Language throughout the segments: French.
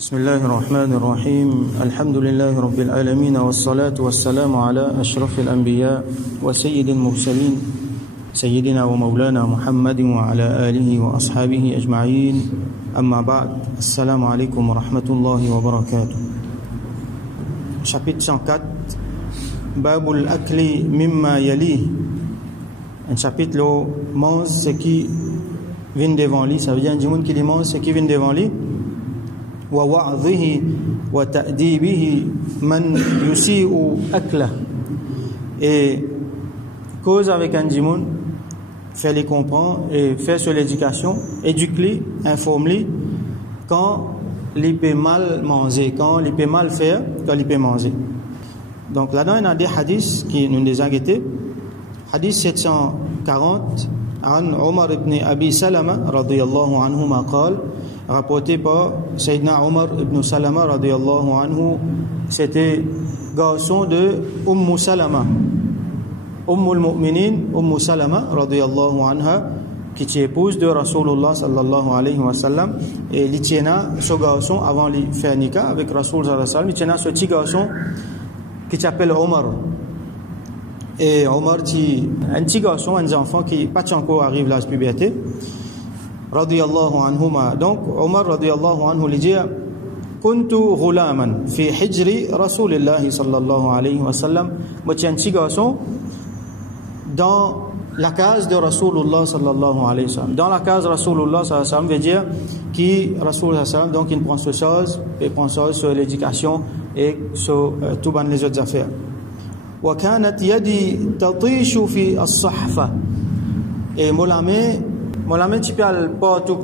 بسم الله الرحمن الرحيم الحمد لله رب العالمين والصلاة والسلام على أشرف الأنبياء وسيد المرسلين سيدنا ومولانا محمد وعلى آله وأصحابه أجمعين أما بعد السلام عليكم ورحمة الله وبركاته. Chapitre 104 Babul Akli Mimma Yali. Un chapitre où mange ce qui vient devant lui, ça veut dire un monde qui mange ce qui vient devant lui. Wa wa'dhihi wa ta'dibihi man yusi'u akla. Et cause avec un djimoun, fait les comprendre et fait sur l'éducation, éduque-les, informe-les quand il peut mal manger, quand il peut mal faire, quand il peut manger. Donc là-dedans, il y a des hadiths qui nous les ont guettés. Hadith 740 عن عمر بن أبي سلمة رضي الله عنهما قال, rapporté par Sayyidina Omar ibn Salama radiyallahu anhu, c'était garçon de Salama, Ummul Mu'minin, Salama radiyallahu anha, qui est épouse de Rasulullah sallallahu alayhi wa sallam. Et il tiena ce garçon avant de faire nikah avec Rasul sallallahu alayhi wa sallam, il tiena ce petit garçon qui s'appelle Omar. Et Omar, un petit garçon, un enfant qui pas encore arrive à la puberté. Radiyallahu anhuma. Donc Omar radiyallahu anhu lui dit kuntu ghulaman fi hijri Rasulillah sallallahu alayhi wa sallam. Moi tiens un petit garçon dans la case de Rasulullah sallallahu alayhi wa sallam. Dans la case de Rasulullah sallallahu alayhi wa sallam veut dire qui Rasulullah sallallahu alayhi wa sallam, donc il prend ce chose et prend ça sur l'éducation et sur tout ban les autres affaires. Wa kanat yadi tatishu fi as-sahfa. Et mon main tu parles partout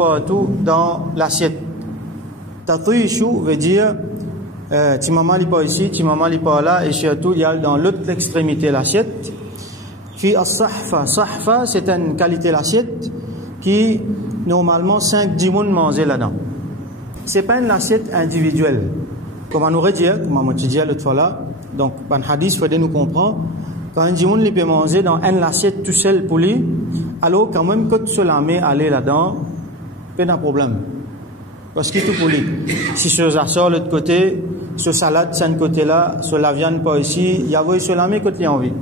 dans l'assiette. Tatishu veut dire tu m'as pas ici, tu m'as pas là, et surtout il y a dans l'autre extrémité l'assiette. Fi as-sahfa. Sahfa c'est une qualité l'assiette qui normalement 5-10 monde manger là-dedans. C'est pas une assiette individuelle. Comme on aurait dit, comme on dit l'autre fois là. Donc, par hadith, il faut nous comprendre. Quand un djimoun peut manger dans une assiette tout seul pour lui, alors quand même, quand tu la mets aller là-dedans, pas de problème. Parce que tout pour lui. Si ce sort de l'autre côté, ce salade, c'est un côté là, ce la viande pas ici, il y a ce la met quand il a envie.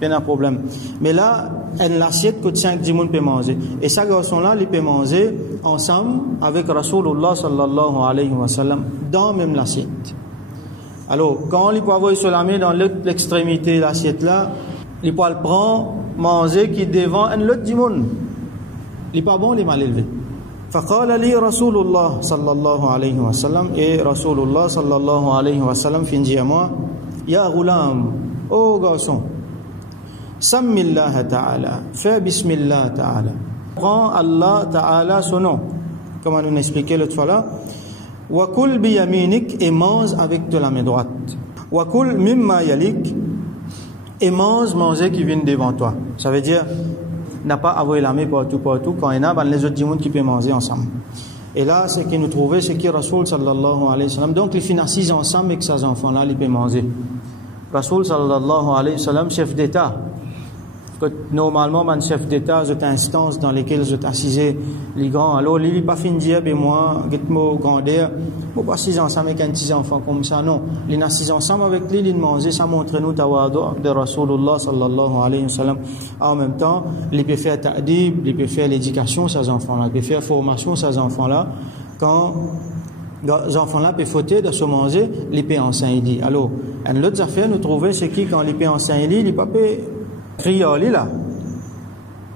Pas de problème. Mais là, une assiette que 5 djimoun peut manger. Et ça, garçon-là, il peut manger ensemble avec Rasulullah sallallahu alayhi wa sallam dans même l'assiette. Alors, quand il peut avoir salamé dans l'extrémité de l'assiette là, il peut le prendre, manger qui devant un autre du monde. Il n'est pas bon, il est mal élevé. فقال لي رسول الله صلى الله عليه وسلم, et Rasulullah sallallahu alayhi wa sallam fin dit à moi, Ya ghulam, oh garçon, Sammillah ta'ala, fais bismillah ta'ala, prends Allah ta'ala son nom, comme on nous expliquait l'autre fois là. Wa kul bi yaminik, et mange avec de la main droite. Wa kul mimma yalik, et manger qui vient devant toi. Ça veut dire n'a pas avoir la main partout quand il y a les autres du monde qui peuvent manger ensemble. Et là ce qui nous trouvait c'est que Rasul sallallahu alayhi wa sallam, donc les finances ensemble avec ses enfants là ils peuvent manger. Rasul sallallahu alayhi wa sallam, chef d'état. Normalement, un chef d'État, cette instance dans laquelle je t'assisais les grands. Alors, il n'est pas fin de dire, ben moi, get-moi grandeur, pour pas s'y ensemble avec un petit enfant comme ça, non. Il est assis ensemble avec lui, il mange, ça montre nous tawadu de Rasulullah sallallahu alayhi wa sallam. En même temps, il peut faire ta'dib, il peut faire l'éducation, ces enfants-là, il peut faire formation, ces enfants-là. Quand les enfants-là peuvent fauter de se manger, il peut enseigner. Alors, une autre affaire, nous trouvons, c'est qui, quand il peut enseigner, il peut pas crier là.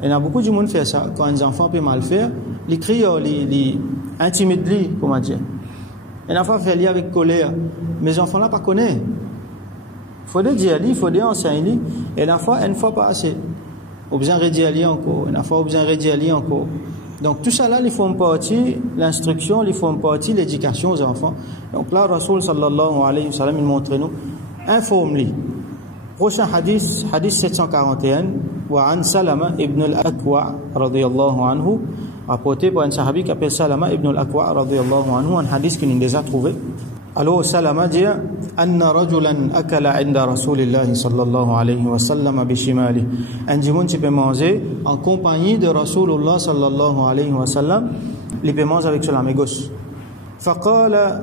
Il y a beaucoup de monde qui fait ça. Quand un enfant peut mal faire, il crie, il intimide lui, comment dire. Un enfant fait lire avec colère. Mais les enfants là pas connaissent. Il faut dire lui, il faut dire enseigner. Et l'enfant, une fois pas assez. Au besoin de dire encore. Une fois, au besoin de dire encore. Donc tout ça là, il faut une partie l'instruction, il faut une partie l'éducation aux enfants. Donc là, Rasul sallallahu alayhi wa sallam, il montre nous, informe-lui. Prochain hadith, hadith 741, wa an Salama ibn al-Akwa radiyallahu anhu, rapporté par un sahabi qui appelle Salama ibn al-Akwa radiyallahu anhu, un hadith qu'il nous déjà trouvé. Alors Salama dit, anna rajulan akala inda Rasulillahi sallallahu alayhi wa sallam bishimali. Un djimoun qui peut manger en compagnie de Rasulullah sallallahu alayhi wa sallam, il peut manger avec la main gauche. Faqala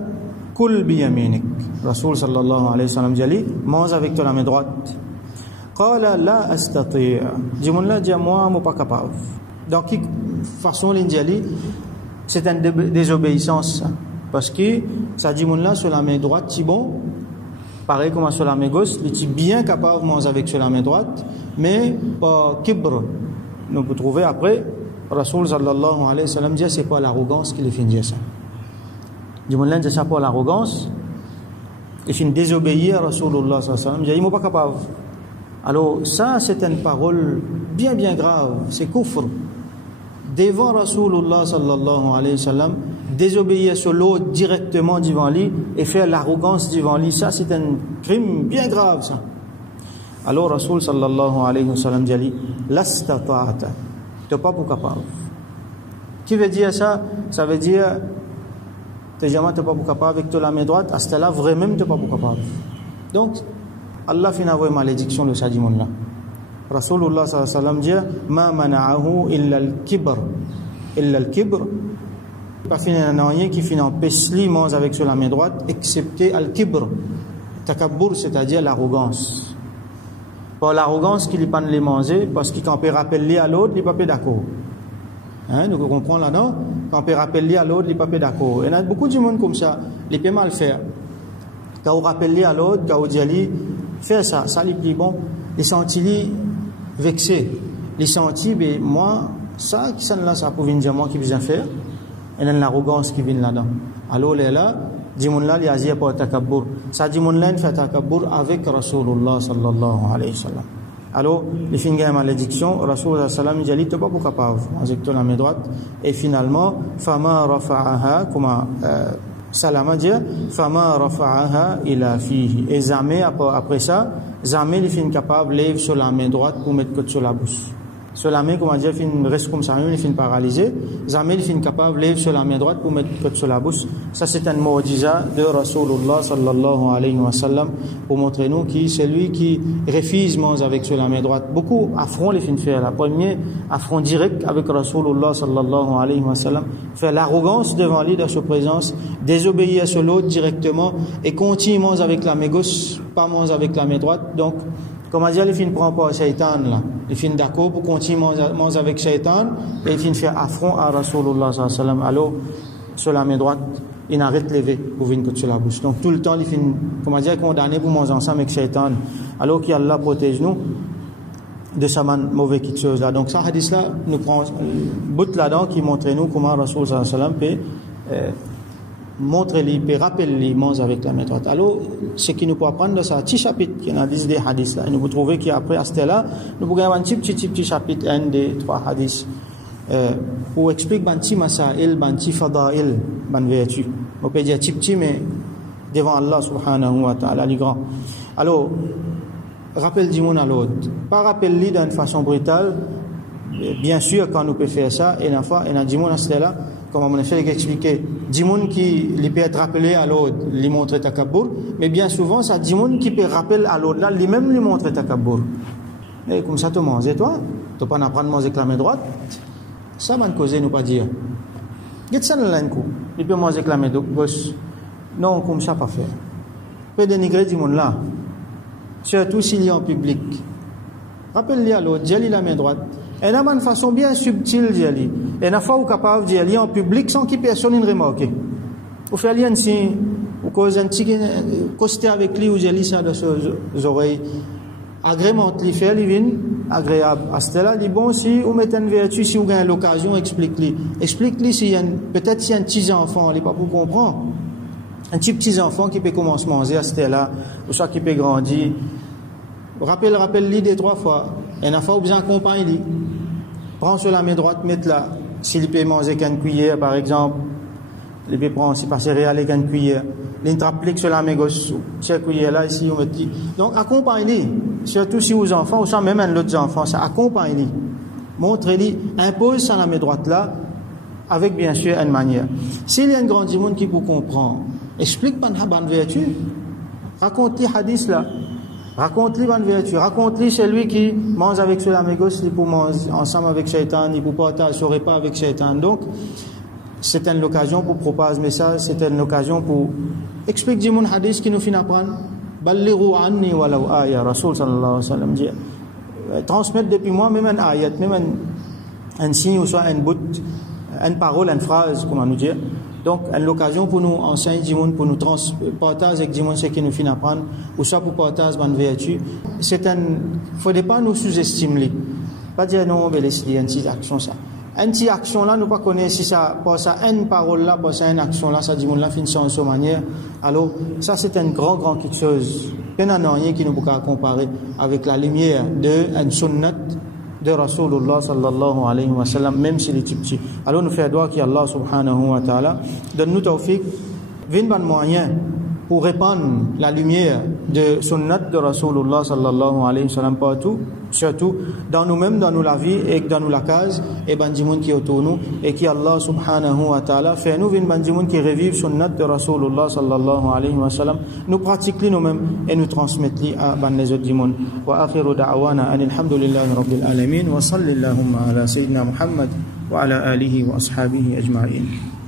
Kul biyaminik. Rasoul sallallahu alayhi wa sallam dit, mange avec la main droite. Qala la astati'. Dis-moi dit moi, je suis pas capable. Donc, de façon l'indiali, c'est une désobéissance. Parce que ça dit là sur la main droite, c'est bon. Pareil comme sur la main gauche, il est bien capable de manger avec sur la main droite, mais pas kibr. Nous pouvons trouver après, Rasoul sallallahu alayhi wa sallam dit, c'est pas l'arrogance qui les fait dire ça. Dis-moi là, c'est pas l'arrogance. Il fait désobéir à Rasoulullah sallallahu alayhi wa sallam. Il dit, il n'est pas capable. Alors, ça, c'est une parole bien, bien grave. C'est kufr. Devant Rasoulullah sallallahu alayhi wa sallam, désobéir sur l'autre directement devant lui et faire l'arrogance devant lui, ça, c'est un crime bien grave, ça. Alors, Rasoul sallallahu alayhi wa sallam dit, l'astata'ata. Tu n'es pas pour capable. Qui veut dire ça? Ça veut dire, tu n'es pas pour capable avec la main droite, à ce là vraiment, tu n'es pas pour capable. Donc, Allah fait une malédiction de ce monde-là. Rasulullah sallallahu alayhi wa sallam dit ma mana'ahu illa al-kibr. Illa al-kibr. Pas rien qui finit en peslimons avec sur la main droite, excepté al-kibr. Takabbur, c'est-à-dire l'arrogance. Pas l'arrogance qui lui pas les manger, parce qu'il quand peut rappeler à l'autre, il n'est pas d'accord. Hein, nous comprenons là-dedans, quand on peut rappeler à l'autre, il n'est pas d'accord. Il y a beaucoup de monde comme ça, il peut mal faire. Quand on rappelle à l'autre, quand on dit fais ça, ça lui plaît bon, il sentit vexé, il sentit, mais moi, ça, qui s'en là, ça pour venir dire moi qui besoin faire, et il y a l'arrogance qui vient là-dedans. Alors là, dis-moi là, il y a zia pour takabbur. Ça dis-moi là, il fait takabbur avec Rasulullah sallallahu alayhi wa sallam. Alors, il finit une malédiction, Rasulullah sallallahu alayhi wa sallam, il dit, tu n'es pas pour capable, avec la main droite, et finalement, fama rafa'aha, comment, Salama dit fama rafa'aha ila fihi, et jamais après ça jamais il finit capable lève sur la main droite pour mettre côté sur la bouche. Sur la main, comment dire, il reste comme ça, il finit paralysé. Jamais il finit capable lève sur la main droite pour mettre côté sur la bouche. Ça c'est un mu'jiza de Rasulullah sallallahu alayhi wa sallam pour montrer nous qui celui qui refuse manger avec sur la main droite. Beaucoup affront les finit faire. La première affront direct avec Rasulullah sallallahu alayhi wa sallam, faire l'arrogance devant lui dans sa présence, désobéir sur l'autre directement et continue manger avec la main gauche, pas manger avec la main droite. Donc comment dire, les filles ne prennent pas Shaitan là. Les filles d'accord pour continuer à manger avec Shaitan et les filles faire affront à Rasulullah sallallahu alayhi wa sallam. Alors, sur la main droite, ils n'arrêtent de lever pour venir sur la bouche. Donc, tout le temps, les filles, comment dire, condamnés pour manger ensemble avec Shaitan. Alors qu'Allah protège nous de sa mauvaise quelque chose là. Donc, ça, hadith là, nous prend bout là-dedans qui montre nous comment Rasulullah sallallahu alayhi wa sallam peut montre-lui, peut rappeler mange avec la main droite. Alors, ce qui nous peut apprendre de ça, petit chapitre qui a 10 des hadiths là, et nous pouvons trouver qu'après à ce là, nous pouvons avoir un petit chapitre, un des 3 hadiths, pour expliquer un petit masail, un petit fadail, une vertu. On peut dire petit, mais devant Allah subhanahu wa ta'ala, les grands. Alors, rappelle du monde à l'autre. Pas rappeler d'une façon brutale, bien sûr, quand nous pouvons faire ça, et la fois, et dans du monde à ce là, comme on a fait expliquer, du monde qui peut être rappelé à l'autre, lui montrer takabbur, mais bien souvent, ça du monde qui peut rappeler à l'autre là, lui-même lui montrer takabbur. Et comme ça, tu manges, et toi, tu peux pas apprendre à manger avec la main droite, ça va nous causer, nous pas dire. Qu'est-ce que ça coup? Il peut manger avec la main gauche. Non, comme ça, pas faire. Il peut dénigrer du monde là, surtout s'il est en public. Rappelle-lui à l'autre, dis-lui la main droite. Et là, une façon bien subtile d'y aller. Et une fois où capable d'y aller en public sans qu'il personne ne remarque. Vous faites rien si, ou cause un petit coster avec lui ou d'y aller ça dans ses oreilles. Agrémente, il fait, il vient agréable. À ce là, il dit bon, si vous mettez une vertu, si vous avez l'occasion, explique-lui. Explique-lui s'il y a peut-être s'il y a un petit enfant, il n'est pas pour comprendre. Un petit enfant qui peut commencer à manger à ce là, ou soit qui peut grandir. Rappelle-lui des 3 fois. Et une fois où vous accompagnez, prends sur la main droite, mettez là. S'il peut manger avec une cuillère, par exemple, il peut prendre, si pas céréales avec une cuillère. Il applique sur la main gauche, cette cuillère là, ici, on met. Donc, accompagnez, surtout si vous enfants, ou sans même un autre enfant, ça accompagnez. Montrez-lui, impose sur la main droite là, avec bien sûr une manière. S'il y a un grand monde qui vous comprend, explique pas une bonne vertu. Raconte-lui hadith là. Raconte-lui bonne vertu. Raconte-lui celui qui mange avec sur la main gauche, il peut manger ensemble avec Shaitan, il peut pas se repas avec Shaitan. Donc, c'est une occasion pour propager le message, c'est une occasion pour explique du mon hadith qui nous finit apprendre. Ballighu anni walau aya, Rasul sallallahu alayhi wa sallam dit, transmettre depuis moi même un ayat, même un signe ou soit un bout, une parole, une phrase, comment nous dire. Donc, l'occasion pour nous enseigner du monde, pour nous partager avec du monde ce qui nous finit apprendre, ou soit pour partager bonne vertu. C'est un, faudrait pas nous sous-estimer. Pas dire non, mais laisser une petite action ça. Une petite action là, nous pas connaître si ça passe à une parole là, passe à une action là, ça dit monde là finit en cette manière. Alors, ça c'est un grand quelque chose. Il n'y a rien qui nous peut comparer avec la lumière de un sunnat de Rasulullah sallallahu alayhi wa sallam, même s'il est petit. Alors nous faisons doigt qu'Allah subhanahu wa ta'ala donne nous tawfiq, vin ban moyen pour répandre la lumière de sunnat de Rasulullah sallallahu alayhi wa sallam partout, surtout dans nous-mêmes, dans nous la vie et dans nous la case, et ban di monde qui est autour nous, et qui Allah subhanahu wa ta'ala fait nous vin ban di monde qui revive sunnat de Rasulullah sallallahu alayhi wa sallam, nous pratiquons nous-mêmes et nous transmettons à ban les autres du monde. Wa akhiru da'wana anil hamdulillahi rabbil alamin wa sallallahu ala sayyidina Muhammad wa ala alihi wa ashabihi ajma'in.